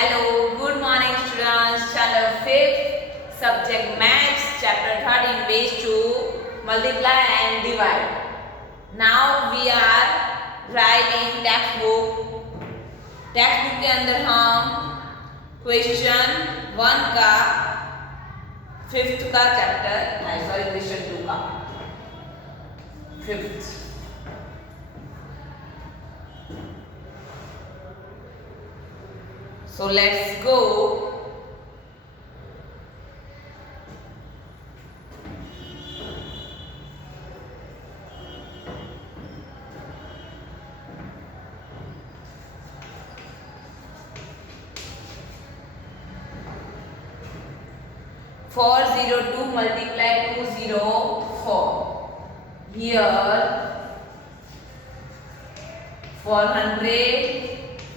Hello, good morning students. Chapter 5th, subject maths, chapter 13, ways to multiply and divide. Now we are writing textbook. textbook के अंदर हम question 1 का 5th का chapter sorry question 2 का 5th So let's go. Four zero two multiply 204. Here 400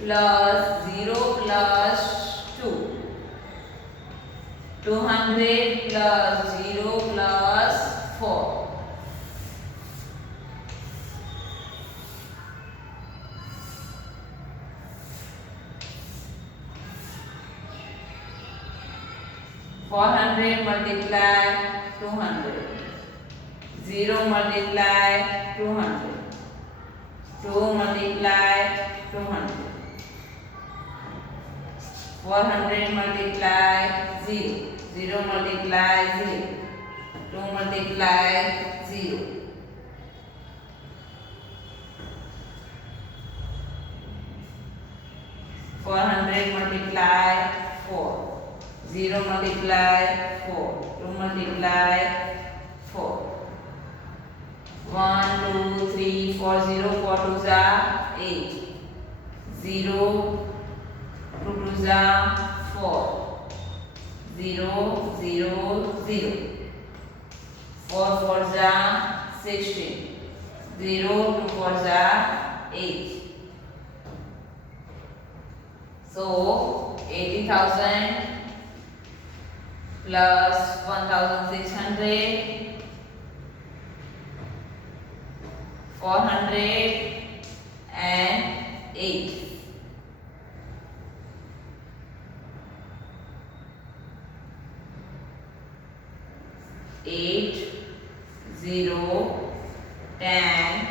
plus 0 plus 2. 200 plus 0 plus 4. Four hundred multiply 200. 0 multiply 200. 2 multiply 200. 400 multiply 0. 0 multiply 0. 2 multiply 0. 400 multiply 4. 0 multiply 4. 2 multiply 4. 1, 2, 3, 4, 0. 4 2s are 8. 0 2 2s are 4. 0 0 0. 4 4s are 16. 0 2 4s are 8. So 80,000 plus 1,600 408 8 0 10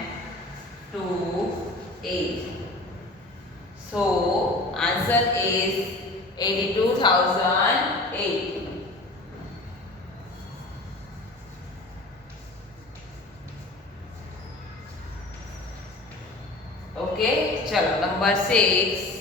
2 8. So answer is 82,008. Okay, chalo number 6.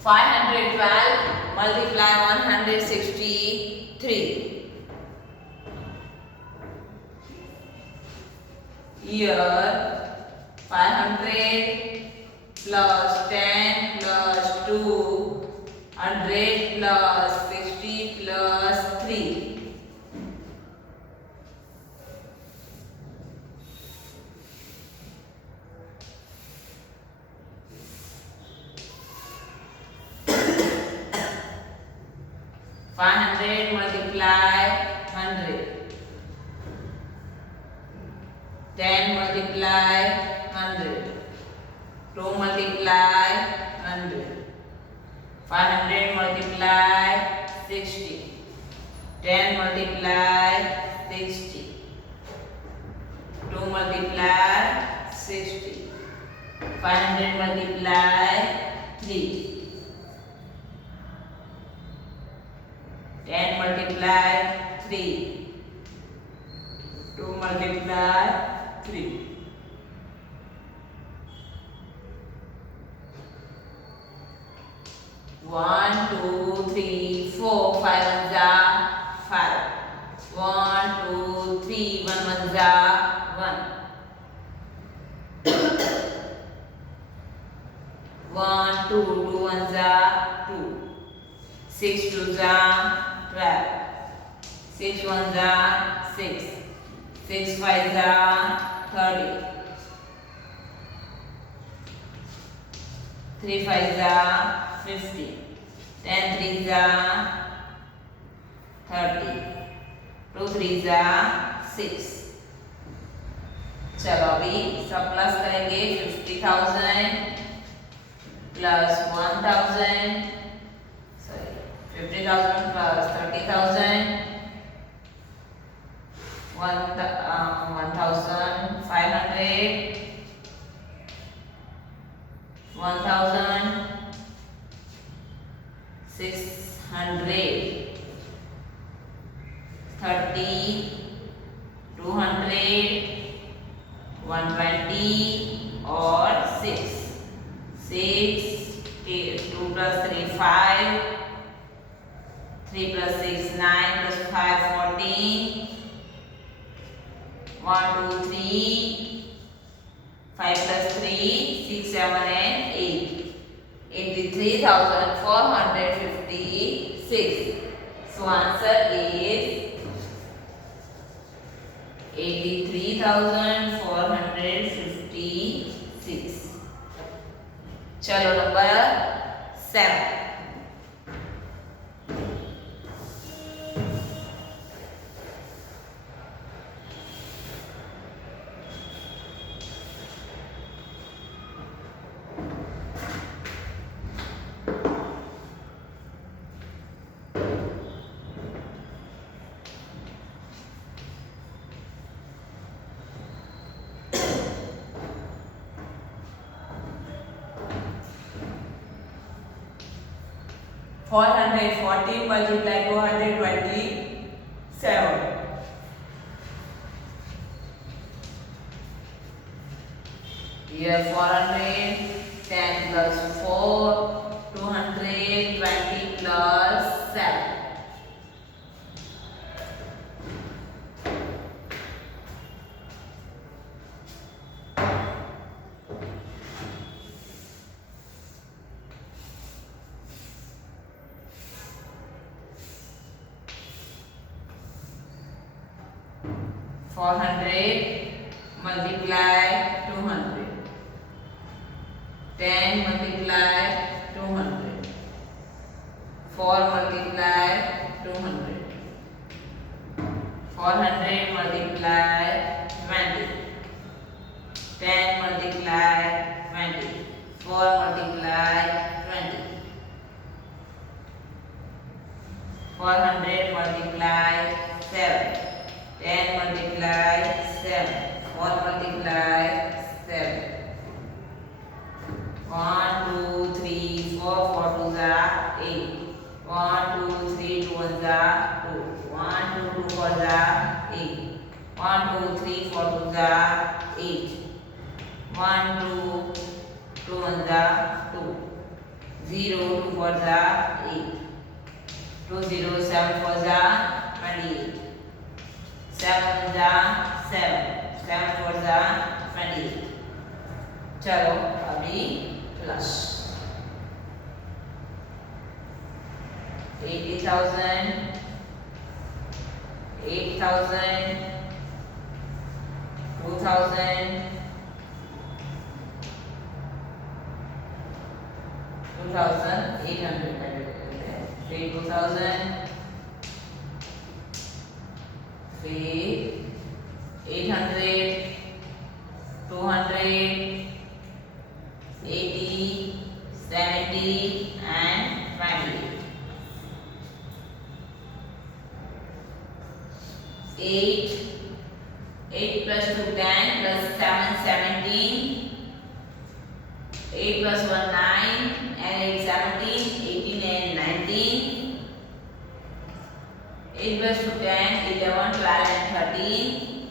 Five hundred 12 multiply 163. Here 500 plus 10 plus 2 100 plus 60 plus 3. Five hundred multiply 100. 10 multiply 100. 2 multiply 100. 500 multiply 60. 10 multiply 60. 2 multiply 60. 500 multiply 3. 10 multiply 3. 2 multiply 3. 1 2 3 4 5 ones are 5. 1 2 3 1 ones are 1. 1 2 2 ones are 2. 6 twos are 12. 6 ones are 6. 6 fives are 30. 3 5s are 50. 10 3s are 30. 2 3s are 6. चलो अभी सब plus करेंगे 50,000 plus 1,000 sorry 50,000 plus 30,000 1,500 1,600 30 200 120 और 6 2 plus 3 5 3 plus 6 9 plus 5 14 1 2 3 5 plus 3 6 7 and 8 83,456. So answer is 83,456. चलो number 7. 440 multiplied 227. Here 400, 10 plus 4, 220 plus 7. Four hundred multiply 200. 10 multiply 200. 4 multiply 200. 400 multiply 20. 10 multiply 20. 4 multiply 20. 400 multiply 7. 10 multiply 7. 4 multiply 7. 1 2 3 4 4 2s are 8. 1 2 3 2 1s are 2. 1 2 2 4s are 8. 1 2 3 4 2s are 8. 1 2 2 1s are 2. 0 2 4s are 8. 2 0 7 4s are 28. 7 1s are 7. 7 4s are 28. चलो अभी plus 80,000 8,000 2,000 2,800 फिर 2,000 फिर 800 200 80 70 and 28. 8 plus 2 10 plus 7 17. 8 plus 1 9 and 8 17 18 and 19. 8 plus 2 10 11 12 and 13.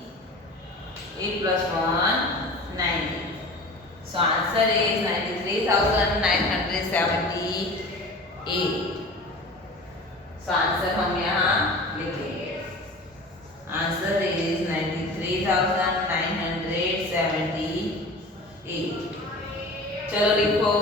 8 plus 1 19. So answer is 93,978. So answer हम यहाँ लिखेंगे. Answer is 93,978. चलो लिखो.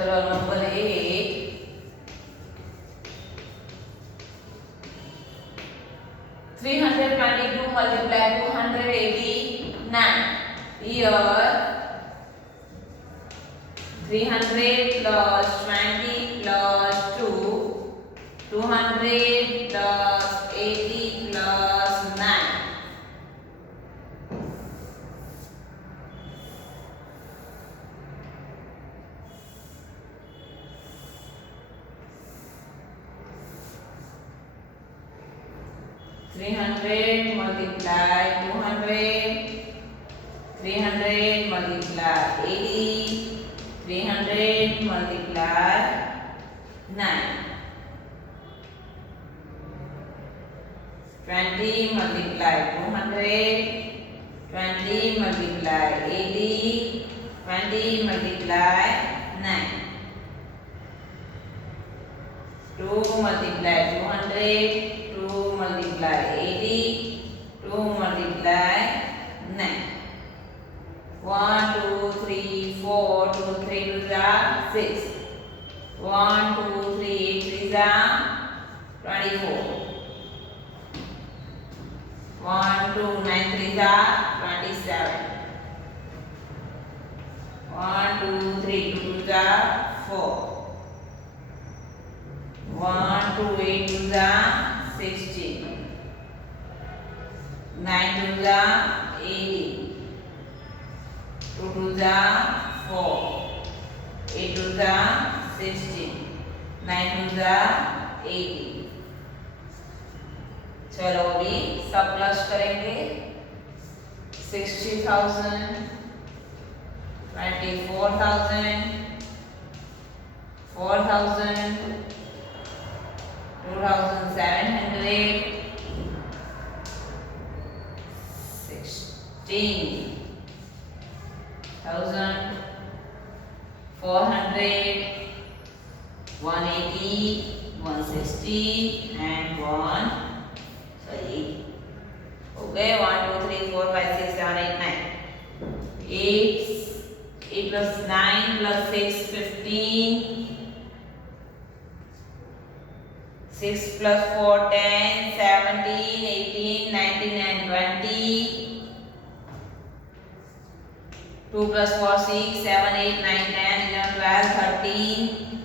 चलो number 8 322 multiply 289. Here 300 plus 20 plus 2, 200 plus 80 plus 9. 300 multiply 200, 300 multiply 80, 300 multiply 9, 20 multiply 200, 20 multiply 80, 20 multiply 9, 2 multiply 200, 2 multiply 80, 2 multiply 9. 1, 2, 3, 4, 2, 3 to the 6. 1, 2, 3, 3 the 24. 1, 2, 9, 3 the 27. 1, 2, 3, 2 the 4. 1, 2, 8 to the 16. 9 to the 18. 2 to the 4. 8 to the 16. 9 to the 18. चलो अभी सब plus करेंगे. 60,000, 24,000, 4,000, 2,700, 16,000, 400, 180, 160 and 1 sorry हो गए 1 2 3 4 5 6 7 8 9 8 plus 9 plus 6 15 6 plus 4 10 17 18 19 and 20 2 plus 4 6 7 8 9 10 11 12 13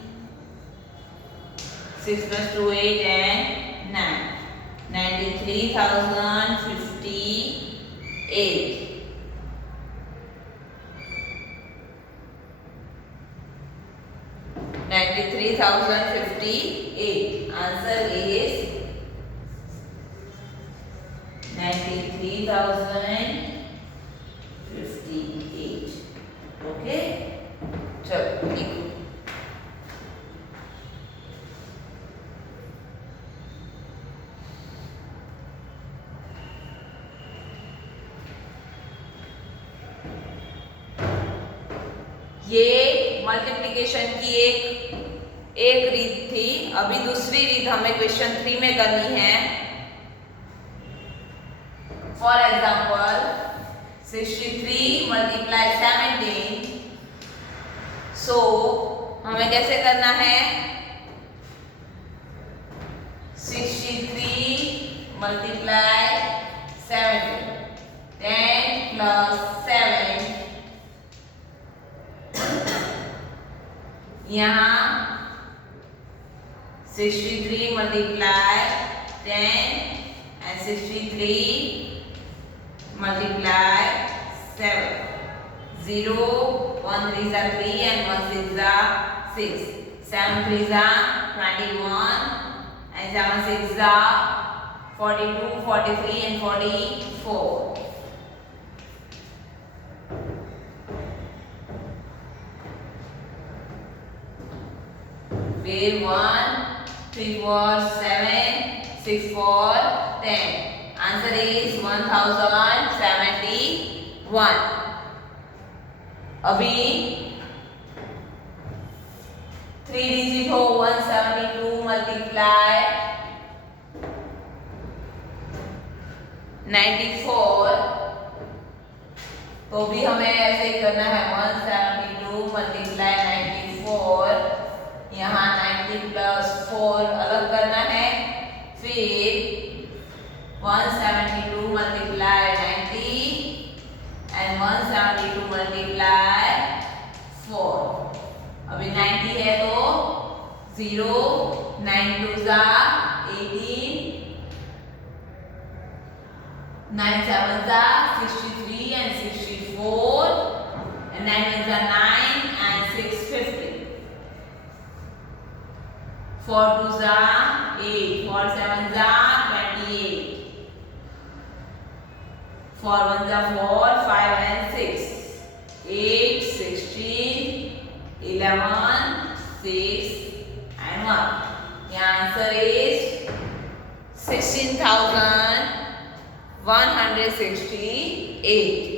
6 plus 2 8 and 9 93,058 93,058 answer is 93,058 okay चलो लिखो ये multiplication की एक रीत थी. अभी दूसरी रीत हमें क्वेश्चन 3 में करनी है. For example 63 multiply 17. सो हमें कैसे करना है? 63 मल्टीप्लाई 17 10 plus 7 यहाँ 63 multiply 10 and 63 multiply 7. 0, 1 3 is 3 and 1 6 is 6. 7 3 is 21 and 7 6 is 42, 43 and 44. Where 1, 3 4 7, 6 4 10. Answer is 1071. अभी 3 डिजिट हो 172 मल्टीप्लाई 94. तो भी हमें ऐसे ही करना है 172 मल्टीप्लाई 94 90 है तो 0, 9 2 जा 18, 9 7 जा 63 and 64, and 9 1 जा 9 and 6 50. 4 2 जा 8, 4 7 जा 28, 4 1 जा 4, 5 and 6, 8, 16, 11, 6 and 1. The answer is 16,168.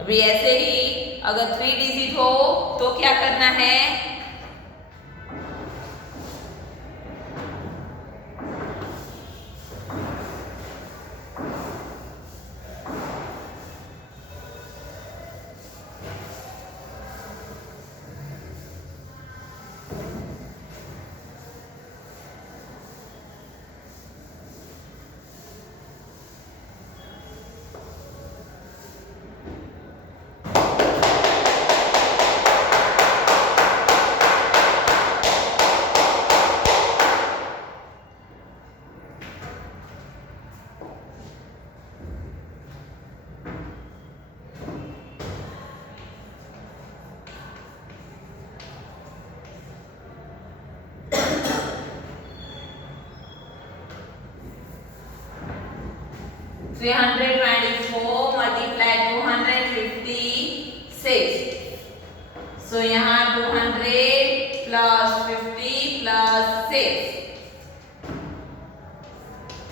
अभी ऐसे ही अगर 3 डिजिट हो तो क्या करना है? So 324 multiply 256. So यहाँ 200 plus 50 plus 6.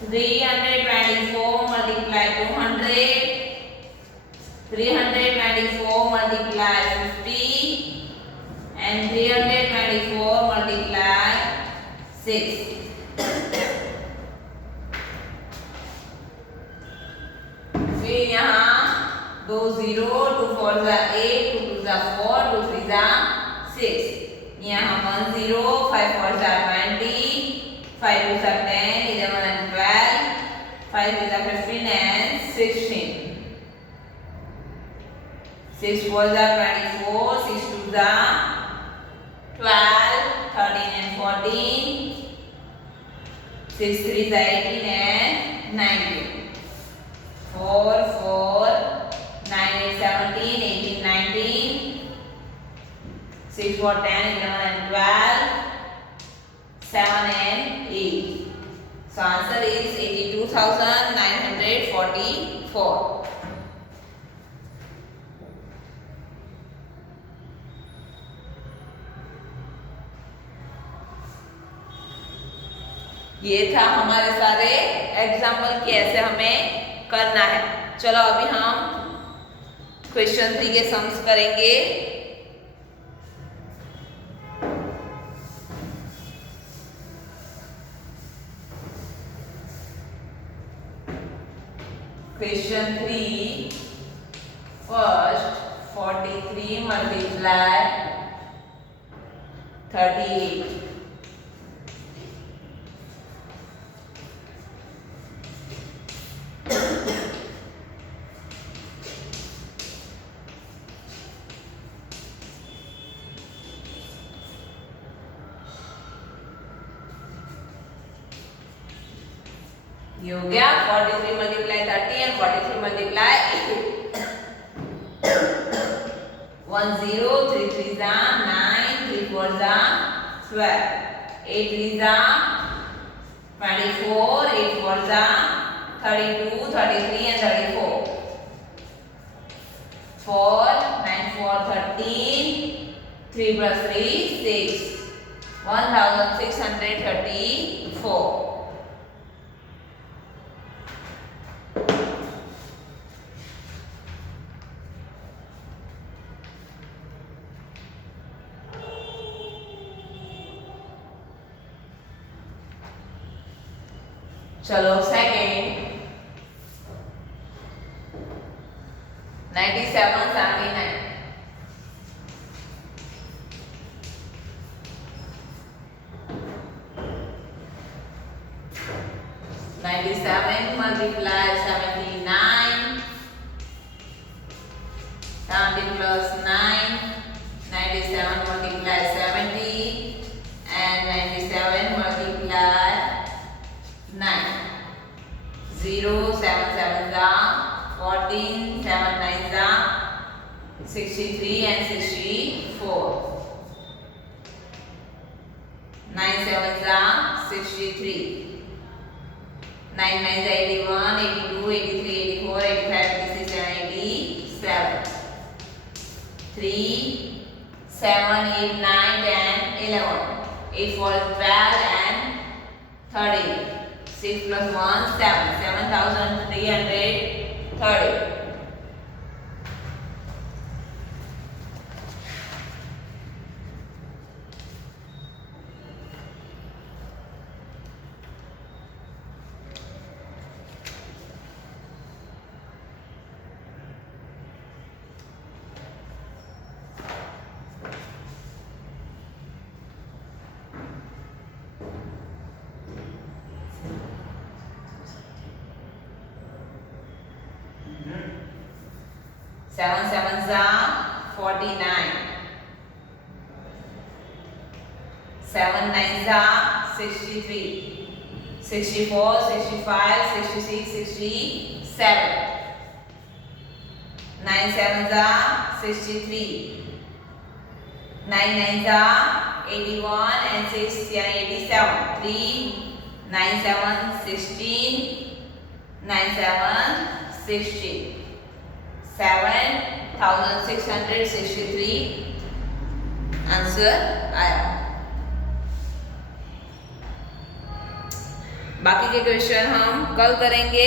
324 multiply 200. 324 multiply 50 and 324 multiply 6. फिर यहाँ 2 0, 2 4 जा 8, 2 2 जा 4, 2 3 जा 6. यहाँ 1 0, 5 4 जा 20, 5 2 जा 10, 11 and 12, 5 3 जा 15 and 16. 6 4 जा 24, 6 2 जा 12, 13 and 14, 6 3 जा 18 and 19. 4 4 9 8 17 18 19, 6 4 10 11 and 12, 7 and 8. So answer is 82,944. ये था हमारे सारे एग्जाम्पल कैसे हमें करना है. चलो अभी हम क्वेश्चन 3 के सम्स करेंगे. Question 3, first 43 multiply 38. ये हो गया 43 multiply 30 and 43 multiply 1 0, 3 3 जा 9, 3 4 जा 12, 8 3 जा 24, 8 4 जा 32, 33 and 34, 4 9 4 13, 3 plus 3 6, 1634. चलो second 97 79. Multiply 79, 70 plus 9, 9 97 multiply 70 and 97 multiply 9. 0 7 7 14, 7 9 63 and 64. 9 7 63. 9 9 81, 82, 83, 84, 85, 86 and 87. 3 7 8 9 10 11. 8 4 12 and 30. 6 plus 1 7. 7330. Seven sevens are 49. 7 nines are 63. 64, 65, 66, 67. 9 sevens are 63. 9 nines are 81 and 6 and 87. 3 9 7 16. 9 7 16. 7663 answer आया। बाकी के क्वेश्चन हम कल करेंगे।